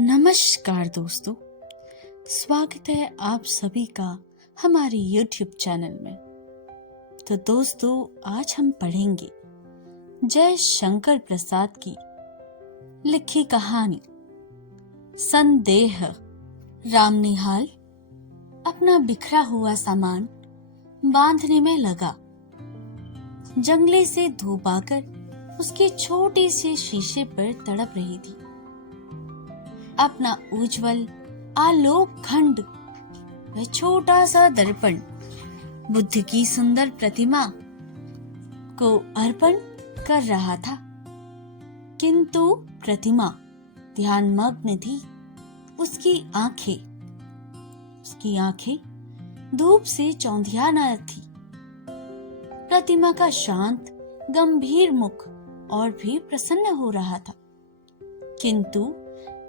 नमस्कार दोस्तों, स्वागत है आप सभी का हमारे YouTube चैनल में। तो दोस्तों, आज हम पढ़ेंगे जय शंकर प्रसाद की लिखी कहानी संदेह। राम निहाल अपना बिखरा हुआ सामान बांधने में लगा। जंगले से धूप आकर उसके छोटे से शीशे पर तड़प रही थी। अपना उज्जवल आलोक खंड, वह छोटा सा दर्पण बुद्ध की सुंदर प्रतिमा को अर्पण कर रहा था, किंतु प्रतिमा ध्यानमग्न थी। उसकी आंखें धूप से चौंधिया न थी। प्रतिमा का शांत गंभीर मुख और भी प्रसन्न हो रहा था, किंतु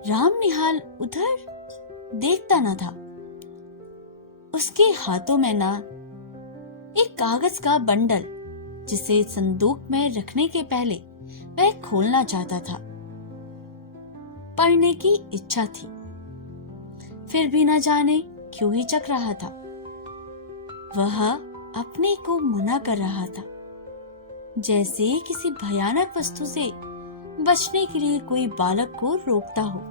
राम निहाल उधर देखता न था। उसके हाथों में ना एक कागज का बंडल, जिसे संदूक में रखने के पहले वह खोलना चाहता था। पढ़ने की इच्छा थी, फिर भी न जाने क्यों हिचक रहा था। वह अपने को मना कर रहा था, जैसे किसी भयानक वस्तु से बचने के लिए कोई बालक को रोकता हो।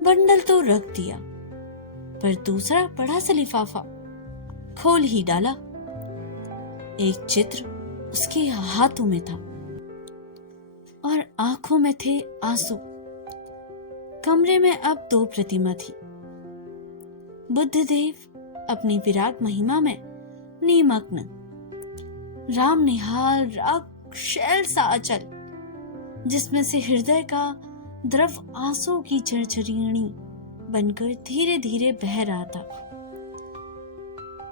बंडल तो रख दिया, पर दूसरा बड़ा सा लिफाफा खोल ही डाला। एक चित्र उसके हाथों में था और आंखों में थे आंसू। कमरे में अब 2 प्रतिमा थी। बुद्धदेव अपनी विराट महिमा में निमग्न, राम निहाल राग शैल सा अचल, जिसमें से हृदय का द्रव आंसू की झरझरियाणी बनकर धीरे धीरे बह रहा था।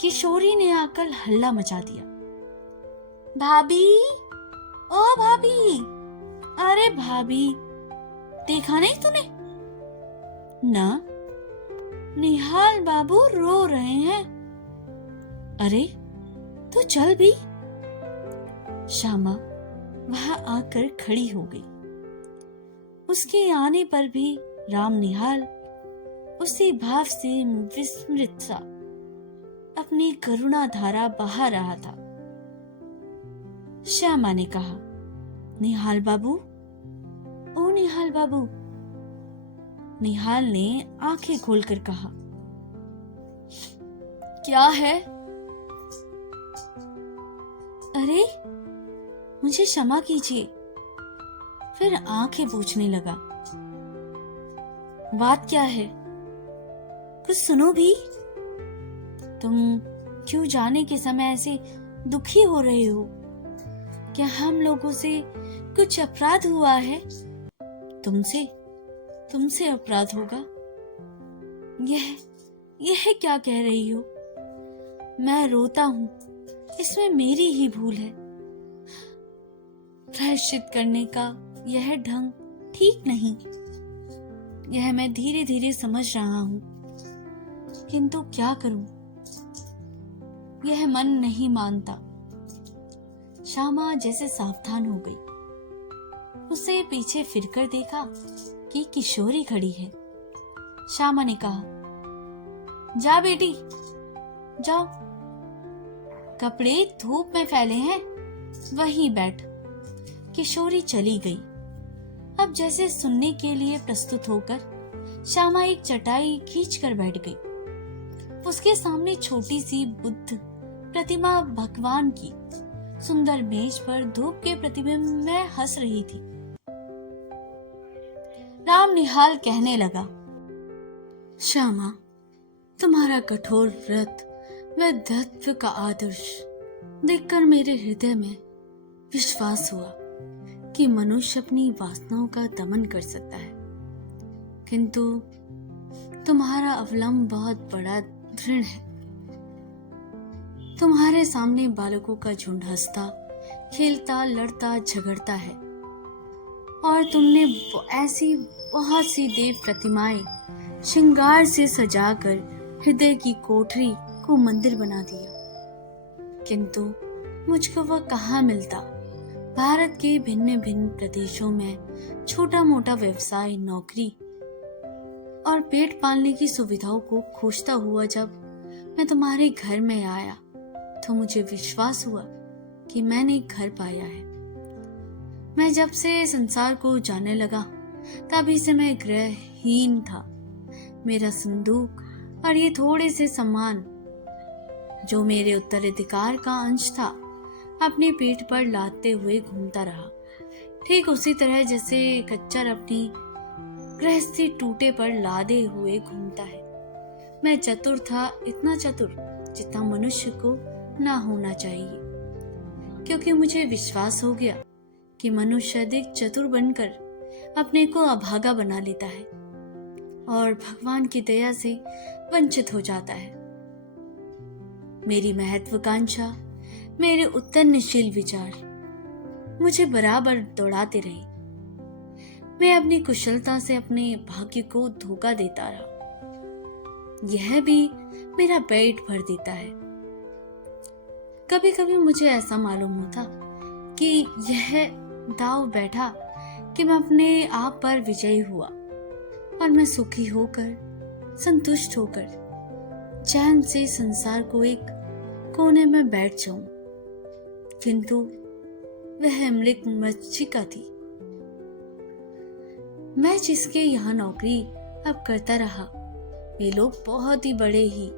किशोरी ने आकर हल्ला मचा दिया। भाभी, ओ भाभी, अरे भाभी, देखा नहीं तूने? ना, निहाल बाबू रो रहे हैं। अरे तू चल भी। श्यामा वहां आकर खड़ी हो गई। उसके आने पर भी राम निहाल उसी भाव से विस्मृत सा अपनी करुणा धारा बहा रहा था। श्यामा ने कहा, निहाल बाबू, ओ निहाल बाबू। निहाल ने आंखें खोलकर कहा, क्या है? अरे मुझे क्षमा कीजिए। फिर आंखें पूछने लगा, बात क्या है? कुछ सुनो भी। तुम क्यों जाने के समय ऐसे दुखी हो रहे हो? क्या हम लोगों से कुछ अपराध हुआ है? तुमसे अपराध होगा? यह क्या कह रही हो? मैं रोता हूं, इसमें मेरी ही भूल है। प्रायश्चित करने का यह ढंग ठीक नहीं। यह मैं धीरे धीरे समझ रहा हूं, किंतु क्या करूं? यह मन नहीं मानता। श्यामा जैसे सावधान हो गई। उसे पीछे फिरकर देखा कि किशोरी खड़ी है। श्यामा ने कहा, जा बेटी, जाओ। कपड़े धूप में फैले हैं, वहीं बैठ। किशोरी चली गई। अब जैसे सुनने के लिए प्रस्तुत होकर श्यामा एक चटाई खींचकर बैठ गई। उसके सामने छोटी सी बुद्ध प्रतिमा भगवान की सुंदर मेज पर धूप के प्रतिबिंब में हंस रही थी। राम निहाल कहने लगा, श्यामा, तुम्हारा कठोर व्रत व धत्व का आदर्श देखकर मेरे हृदय में विश्वास हुआ कि मनुष्य अपनी वासनाओं का दमन कर सकता है, किंतु तुम्हारा अवलंब बहुत बड़ा दृढ़ है। तुम्हारे सामने बालकों का झुंड हंसता, खेलता, लड़ता, झगड़ता है, और तुमने ऐसी बहुत सी देव प्रतिमाएं श्रृंगार से सजाकर हृदय की कोठरी को मंदिर बना दिया, किंतु मुझको वह कहाँ मिलता। भारत के भिन्न भिन्न प्रदेशों में छोटा मोटा व्यवसाय, नौकरी और पेट पालने की सुविधाओं को खोजता हुआ जब मैं तुम्हारे घर में आया तो मुझे विश्वास हुआ कि मैंने एक घर पाया है। मैं जब से संसार को जानने लगा तभी से मैं गृहहीन था। मेरा संदूक और ये थोड़े से सामान जो मेरे उत्तराधिकार का अंश था अपने पीठ पर लादते हुए घूमता रहा, ठीक उसी तरह जैसे कच्चर अपनी गृहस्थी टूटे पर लादे हुए घूमता है। मैं चतुर था, इतना चतुर जितना मनुष्य को ना होना चाहिए, क्योंकि मुझे विश्वास हो गया कि मनुष्य अधिक चतुर बनकर अपने को अभागा बना लेता है और भगवान की दया से वंचित हो जाता है। मेरी महत्वाकांक्षा, मेरे उत्तरनशील विचार मुझे बराबर दौड़ाते रहे। मैं अपनी कुशलता से अपने भाग्य को धोखा देता रहा। यह भी मेरा पेट भर देता है। कभी कभी मुझे ऐसा मालूम होता कि यह दांव बैठा कि मैं अपने आप पर विजयी हुआ और मैं सुखी होकर, संतुष्ट होकर चैन से संसार को एक कोने में बैठ जाऊं, किंतु वह मृग मरीचिका थी। मैं जिसके यहाँ नौकरी अब करता रहा, वे लोग बहुत ही बड़े ही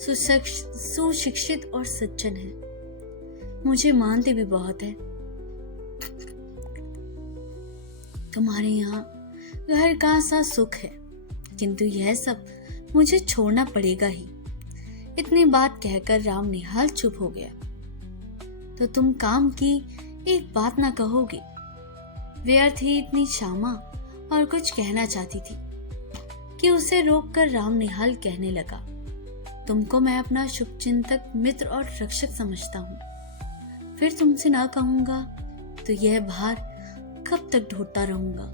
सुशिक्षित और सज्जन हैं। मुझे मानते भी बहुत है। तुम्हारे यहाँ घर का सा सुख है, किंतु यह सब मुझे छोड़ना पड़ेगा ही। इतनी बात कहकर राम निहाल चुप हो गया। तो तुम काम की एक बात ना कहोगे? व्यर्थ ही इतनी श्यामा और कुछ कहना चाहती थी कि उसे रोककर राम निहाल कहने लगा, तुमको मैं अपना शुभचिंतक, मित्र और रक्षक समझता हूँ। फिर तुमसे ना कहूंगा तो यह भार कब तक ढोता रहूंगा।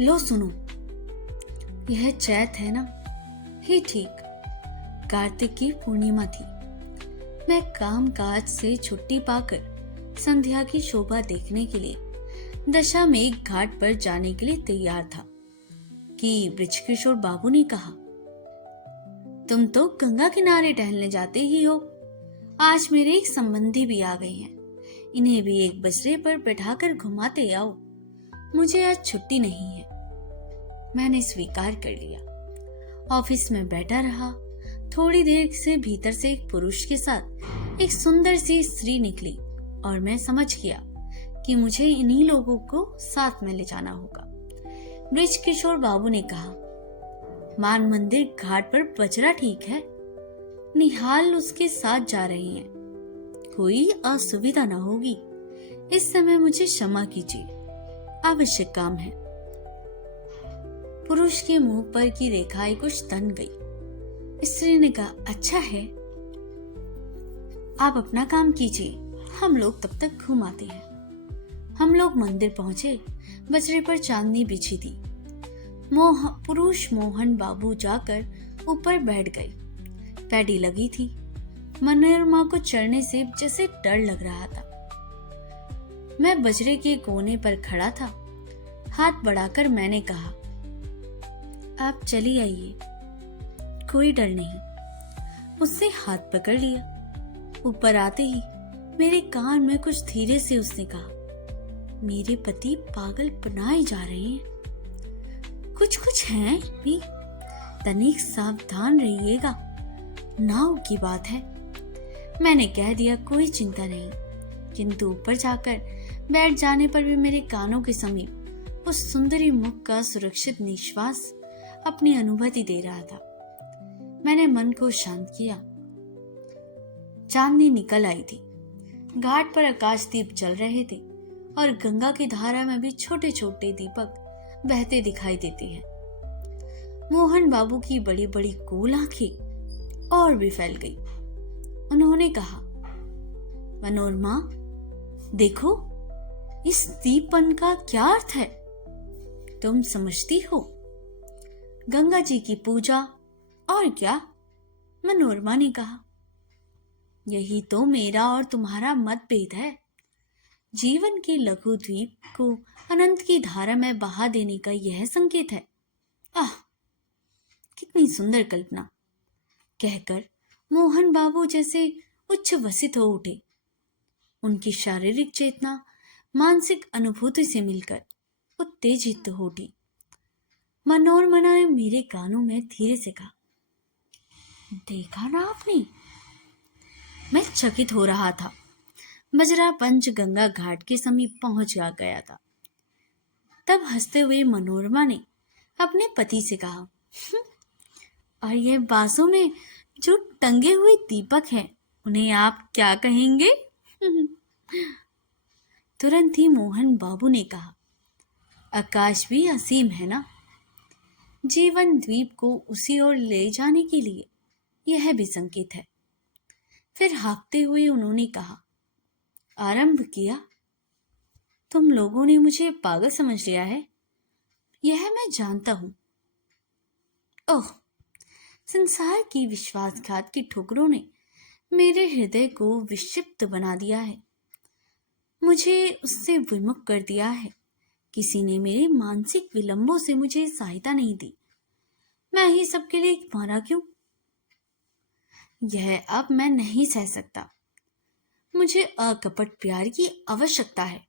लो सुनो, यह चैत है ना? ही ठीक, कार्तिक की पूर्णिमा थी। मैं काम काज से छुट्टी पाकर संध्या की शोभा देखने के लिए दशामेघ घाट पर जाने के लिए तैयार था कि बृजकिशोर बाबू ने कहा, तुम तो गंगा किनारे टहलने जाते ही हो। आज मेरे एक संबंधी भी आ गए हैं, इन्हें भी एक बजरे पर बैठाकर घुमाते आओ। मुझे आज छुट्टी नहीं है। मैंने स्वीकार कर लिया। ऑफिस में बैठा रहा। थोड़ी देर से भीतर से एक पुरुष के साथ एक सुंदर सी स्त्री निकली और मैं समझ गया कि मुझे इन्हीं लोगों को साथ में ले जाना होगा। बृजकिशोर बाबू ने कहा, मान मंदिर घाट पर बजरा ठीक है। निहाल उसके साथ जा रही हैं। कोई असुविधा न होगी। इस समय मुझे क्षमा कीजिए, आवश्यक काम है। पुरुष के मुंह पर की रेखाएं कुछ तन गई। स्त्री ने कहा, अच्छा है, आप अपना काम कीजिए, हम लोग तब तक घूम आते हैं। हम लोग मंदिर पहुंचे। बजरे पर चांदनी बिछी थी। पुरुष मोहन बाबू जाकर ऊपर बैठ गए। पैडी लगी थी। मनोरमा को चढ़ने से जैसे डर लग रहा था। मैं बजरे के कोने पर खड़ा था। हाथ बढ़ाकर मैंने कहा, आप चली आइए, कोई डर नहीं। उसने हाथ पकड़ लिया। ऊपर आते ही मेरे कान में कुछ धीरे से उसने कहा, मेरे पति पागल बनाए जा रहे हैं। कुछ हैं भी, तनिक सावधान रहिएगा, नाव की बात है। मैंने कह दिया, कोई चिंता नहीं, किंतु ऊपर जाकर बैठ जाने पर भी मेरे कानों के समीप उस सुंदरी मुख का सुरक्षित निश्वास अपनी अनुभूति दे रहा था। मैंने मन को शांत किया। चांदनी निकल आई थी। घाट पर आकाश दीप जल रहे थे और गंगा की धारा में भी छोटे छोटे दीपक बहते दिखाई देते हैं। मोहन बाबू की बड़ी बड़ी गोल आंखें और भी फैल गई। उन्होंने कहा, मनोरमा, देखो इस दीपन का क्या अर्थ है? तुम समझती हो? गंगा जी की पूजा और क्या, मनोरमा ने कहा। यही तो मेरा और तुम्हारा मतभेद है। जीवन के लघु द्वीप को अनंत की धारा में बहा देने का यह संकेत है। आह, कितनी सुंदर कल्पना, कहकर मोहन बाबू जैसे उच्छ्वसित हो उठे। उनकी शारीरिक चेतना मानसिक अनुभूति से मिलकर उत्तेजित हो उठी। मनोरमा ने मेरे कानों में धीरे से कहा, देखा ना आपने? मैं चकित हो रहा था। बजरा पंचगंगा घाट के समीप पहुंच गया था। तब हंसते हुए मनोरमा ने अपने पति से कहा, और ये बाजू में जो टंगे हुए दीपक हैं, उन्हें आप क्या कहेंगे? तुरंत ही मोहन बाबू ने कहा, आकाश भी असीम है ना। जीवन द्वीप को उसी ओर ले जाने के लिए यह भी संकेत है। फिर हाँफते हुए उन्होंने कहा, आरंभ किया? तुम लोगों ने मुझे पागल समझ लिया है, यह मैं जानता हूं। ओह, संसार की विश्वासघात की ठोकरों ने मेरे हृदय को विक्षिप्त बना दिया है, मुझे उससे विमुख कर दिया है। किसी ने मेरे मानसिक विलंबों से मुझे सहायता नहीं दी। मैं ही सबके लिए मारा क्यों? यह अब मैं नहीं सह सकता। मुझे अकपट प्यार की आवश्यकता है।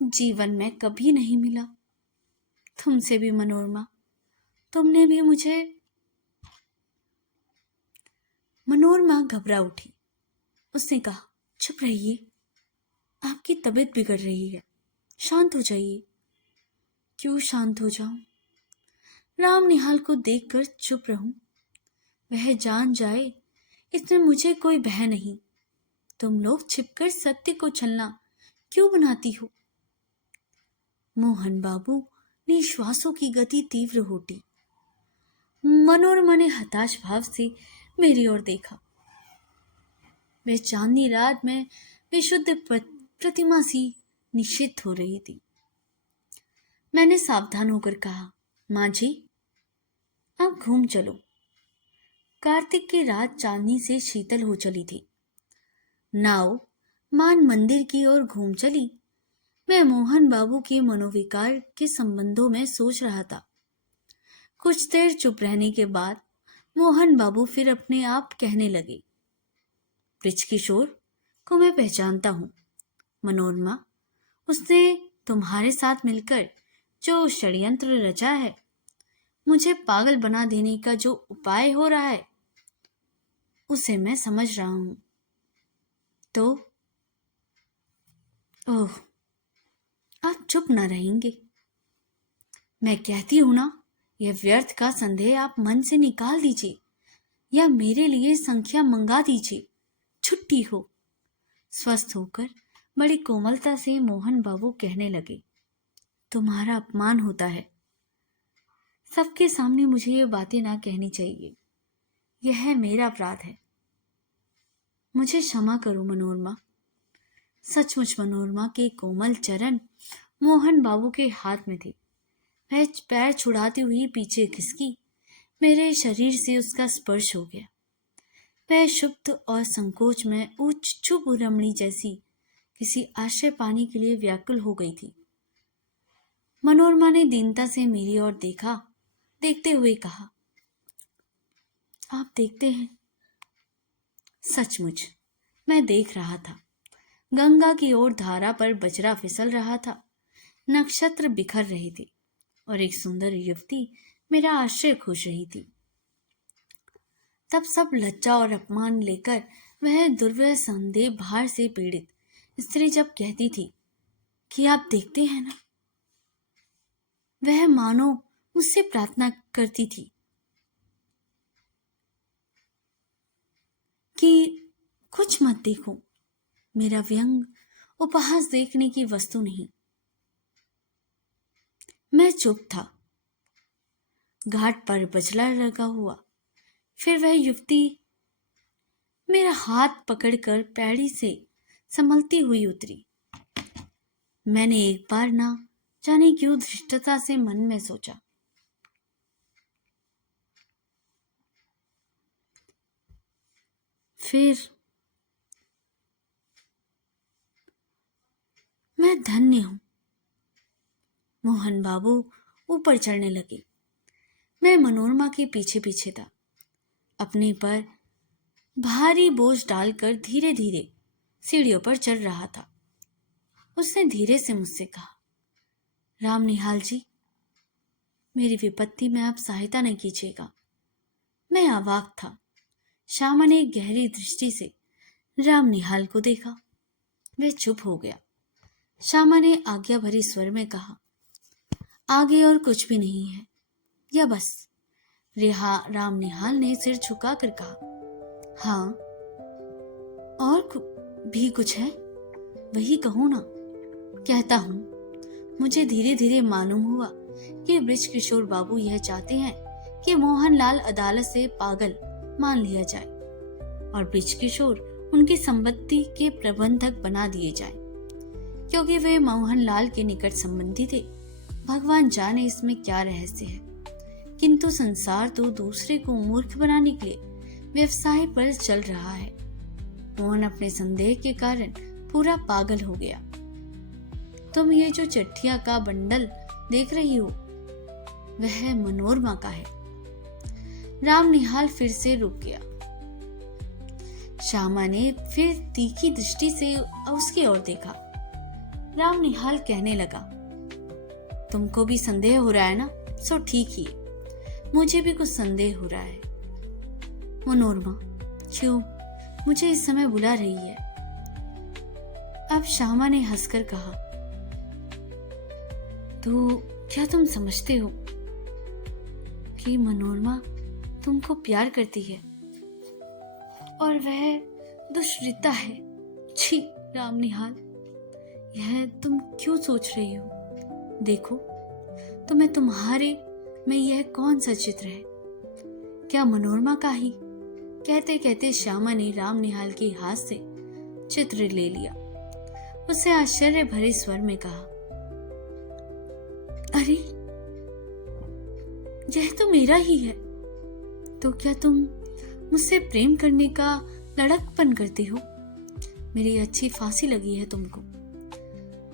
जीवन में कभी नहीं मिला। तुमसे भी मनोरमा, तुमने भी मुझे। मनोरमा घबरा उठी। उसने कहा, चुप रहिए, आपकी तबीयत बिगड़ रही है, शांत हो जाइए। क्यों शांत हो जाऊं? राम निहाल को देखकर चुप रहूं? वह जान जाए इसमें मुझे कोई भय नहीं। तुम लोग छिपकर सत्य को छलना क्यों बनाती हो? मोहन बाबू ने श्वासों की गति तीव्र हो उठी। मनोरमा ने हताश भाव से मेरी ओर देखा। वह चांदनी रात में विशुद्ध प्रतिमा सी निश्चित हो रही थी। मैंने सावधान होकर कहा, माँ जी, आप घूम चलो। कार्तिक की रात चांदनी से शीतल हो चली थी। नाव मान मंदिर की ओर घूम चली। मैं मोहन बाबू के मनोविकार के संबंधों में सोच रहा था। कुछ देर चुप रहने के बाद मोहन बाबू फिर अपने आप कहने लगे, बृजकिशोर को मैं पहचानता हूं। मनोरमा, उसने तुम्हारे साथ मिलकर जो षड्यंत्र रचा है, मुझे पागल बना देने का जो उपाय हो रहा है, उसे मैं समझ रहा हूं। तो ओह, आप चुप ना रहेंगे? मैं कहती हूं ना, यह व्यर्थ का संदेह आप मन से निकाल दीजिए, या मेरे लिए संख्या मंगा दीजिए। छुट्टी हो। स्वस्थ होकर बड़ी कोमलता से मोहन बाबू कहने लगे, तुम्हारा अपमान होता है। सबके सामने मुझे ये बातें ना कहनी चाहिए। यह मेरा अपराध है। मुझे क्षमा करो मनोरमा। सचमुच मनोरमा के कोमल चरण मोहन बाबू के हाथ में थे। वह पैर छुड़ाती हुई पीछे खिसकी। मेरे शरीर से उसका स्पर्श हो गया। वह शुद्ध और संकोच में उच्च चुप रमणी जैसी किसी आश्रय पाने के लिए व्याकुल हो गई थी। मनोरमा ने दीनता से मेरी ओर देखा, देखते हुए कहा, आप देखते हैं? सचमुच मैं देख रहा था। गंगा की ओर धारा पर बजरा फिसल रहा था। नक्षत्र बिखर रहे थे और एक सुंदर युवती मेरा आश्रय खोज रही थी। तब सब लज्जा और अपमान लेकर वह दुर्वह संदेह भार से पीड़ित स्त्री जब कहती थी कि आप देखते हैं ना, वह मानो मुझसे प्रार्थना करती थी कि कुछ मत देखो। मेरा व्यंग उपहास देखने की वस्तु नहीं। मैं चुप था। घाट पर बजला लगा हुआ। फिर वह युवती मेरा हाथ पकड़कर पैड़ी से संभलती हुई उतरी। मैंने एक बार ना जाने क्यों धृष्टता से मन में सोचा, फिर मैं धन्य हूं। मोहन बाबू ऊपर चढ़ने लगे। मैं मनोरमा के पीछे पीछे था, अपने पर भारी बोझ डालकर धीरे धीरे सीढ़ियों पर चढ़ रहा था। उसने धीरे से मुझसे कहा, राम निहाल जी, मेरी विपत्ति में आप सहायता नहीं कीजिएगा। मैं अवाक था। श्यामा ने गहरी दृष्टि से राम निहाल को देखा। वह चुप हो गया। श्यामा ने आज्ञा भरी स्वर में कहा, आगे और कुछ भी नहीं है, या बस? राम निहाल ने सिर झुकाकर कहा, हाँ, और भी कुछ है? वही कहो ना। कहता हूं। मुझे धीरे धीरे मालूम हुआ कि बृज किशोर बाबू यह चाहते हैं कि मोहनलाल अदालत से पागल मान लिया जाए और बृज किशोर उनकी संपत्ति के प्रबंधक बना दिए जाए, क्योंकि वे मोहनलाल के निकट संबंधी थे। भगवान जाने इसमें क्या रहस्य है, किंतु संसार तो दूसरे को मूर्ख बनाने के लिए व्यवसाय पर चल रहा है। मोहन अपने संदेह के कारण पूरा पागल हो गया। तुम ये जो चिट्ठियां का बंडल देख रही हो, वह मनोरमा का है। राम निहाल फिर से रुक गया। श्यामा ने फिर तीखी दृष्टि से उसकी ओर देखा। राम निहाल कहने लगा, तुमको भी संदेह हो रहा है ना? सो ठीक ही, मुझे भी कुछ संदेह हो रहा है। मनोरमा क्यों मुझे इस समय बुला रही है? अब श्यामा ने हंसकर कहा, तो क्या तुम समझते हो कि मनोरमा तुमको प्यार करती है और वह दुष्टता है? छी राम निहाल, यह तुम क्यों सोच रही हो? देखो तुम्हें तुम्हारे में यह कौन सा चित्र है? क्या मनोरमा का ही? कहते कहते श्यामा ने राम निहाल के हाथ से चित्र ले लिया। उसे आश्चर्य भरे स्वर में कहा, अरे यह तो मेरा ही है। तो क्या तुम मुझसे प्रेम करने का लड़कपन करते हो? मेरी अच्छी फांसी लगी है तुमको।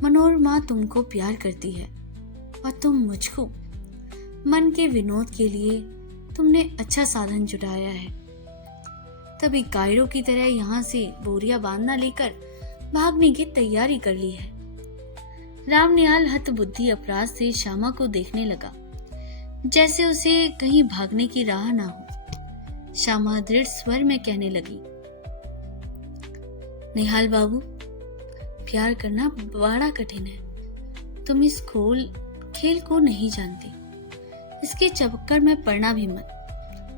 मनोरमा तुमको प्यार करती है और तुम मुझको। मन के विनोद के लिए तुमने अच्छा साधन जुटाया है। तभी कायरो की तरह यहाँ से बोरिया बांधना लेकर भागने की तैयारी कर ली है। राम निहाल हतबुद्धि अपराध से श्यामा को देखने लगा, जैसे उसे कहीं भागने की राह ना हो। श्यामा दृढ़ स्वर में कहने लगी, निहाल बाबू, प्यार करना बड़ा कठिन है। तुम इस खेल को नहीं जानते। इसके चक्कर में पड़ना भी मत।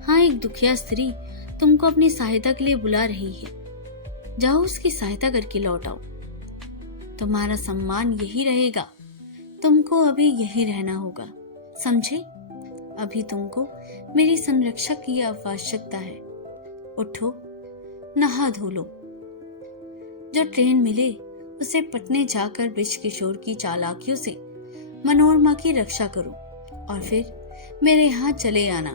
हाँ, एक दुखिया स्त्री तुमको अपनी सहायता के लिए बुला रही है। जाओ उसकी सहायता करके लौट आओ। तुम्हारा सम्मान यही रहेगा। तुमको अभी यही रहना होगा, समझे? अभी तुमको मेरी संरक्षक की आवश्यकता है। उठो, नहा धो लो। जो ट्रेन मिले उसे पटने जाकर बृज किशोर की चालाकियों से मनोरमा की रक्षा करो और फिर मेरे यहाँ चले आना।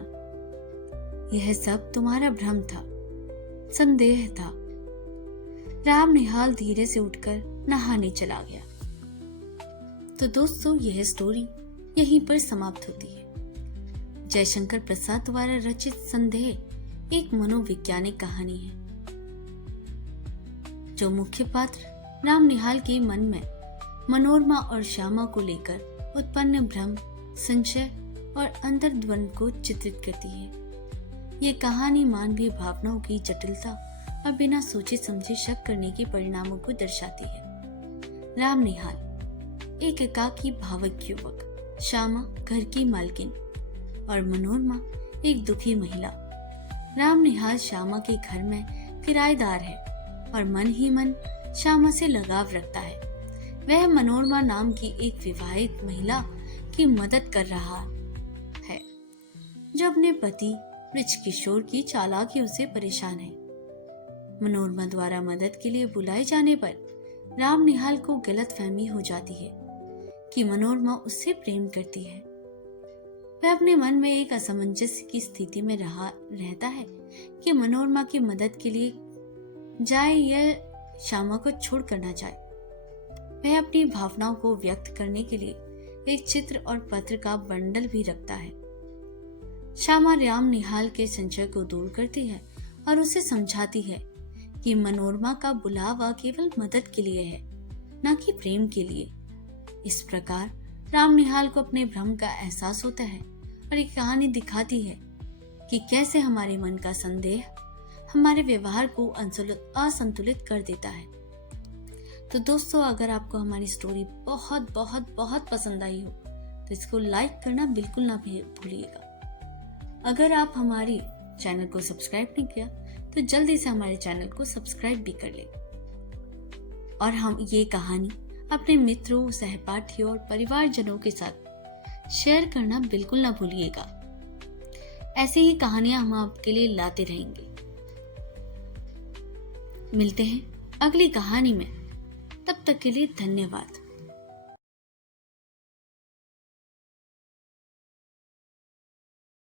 यह सब तुम्हारा भ्रम था, संदेह था। राम निहाल धीरे से उठकर नहाने चला गया। तो दोस्तों, यह स्टोरी यहीं पर समाप्त होती है। जयशंकर प्रसाद द्वारा रचित संदेह एक मनोवैज्ञानिक कहानी है, जो मुख्य पात्र राम निहाल के मन में मनोरमा और श्यामा को लेकर उत्पन्न भ्रम, संशय और अंतर्द्वंद को चित्रित करती है। ये कहानी मानवीय भावनाओं की जटिलता और बिना सोचे समझे शक करने के परिणामों को दर्शाती है। राम निहाल एक एकाकी भावुक युवक, श्यामा घर की मालकिन और मनोरमा एक दुखी महिला। राम निहाल श्यामा के घर में किराएदार है और मन ही मन श्यामा से लगाव रखता है। वह मनोरमा नाम की एक विवाहित महिला की मदद कर रहा है, जो अपने पति बृज किशोर की चालाकियों से परेशान है। मनोरमा द्वारा मदद के लिए बुलाए जाने पर राम निहाल को गलतफहमी हो जाती है कि मनोरमा उससे प्रेम करती है। वह अपने मन में एक असमंजस की स्थिति में रहता है कि मनोरमा की मदद के लिए जाए या श्यामा को छोड़ कर ना जाए। वह अपनी भावनाओं को व्यक्त करने के लिए एक चित्र और पत्र का बंडल भी रखता है। श्यामा राम निहाल के संशय को दूर करती है और उसे समझाती है कि मनोरमा का बुलावा केवल मदद के लिए है, न कि प्रेम के लिए। इस प्रकार राम निहाल को अपने भ्रम का एहसास होता है और ये कहानी दिखाती है कि कैसे हमारे मन का संदेह हमारे व्यवहार को असंतुलित कर देता है। तो दोस्तों, अगर आपको हमारी स्टोरी बहुत बहुत बहुत पसंद आई हो तो इसको लाइक करना बिल्कुल ना भूलिएगा। अगर आप हमारी चैनल को सब्सक्राइब नहीं किया तो जल्दी से हमारे चैनल को सब्सक्राइब भी कर लें और हम ये कहानी अपने मित्रों, सहपाठियों और परिवारजनों के साथ शेयर करना बिल्कुल ना भूलिएगा। ऐसी ही कहानियां हम आपके लिए लाते रहेंगे। मिलते हैं अगली कहानी में, तब तक के लिए धन्यवाद।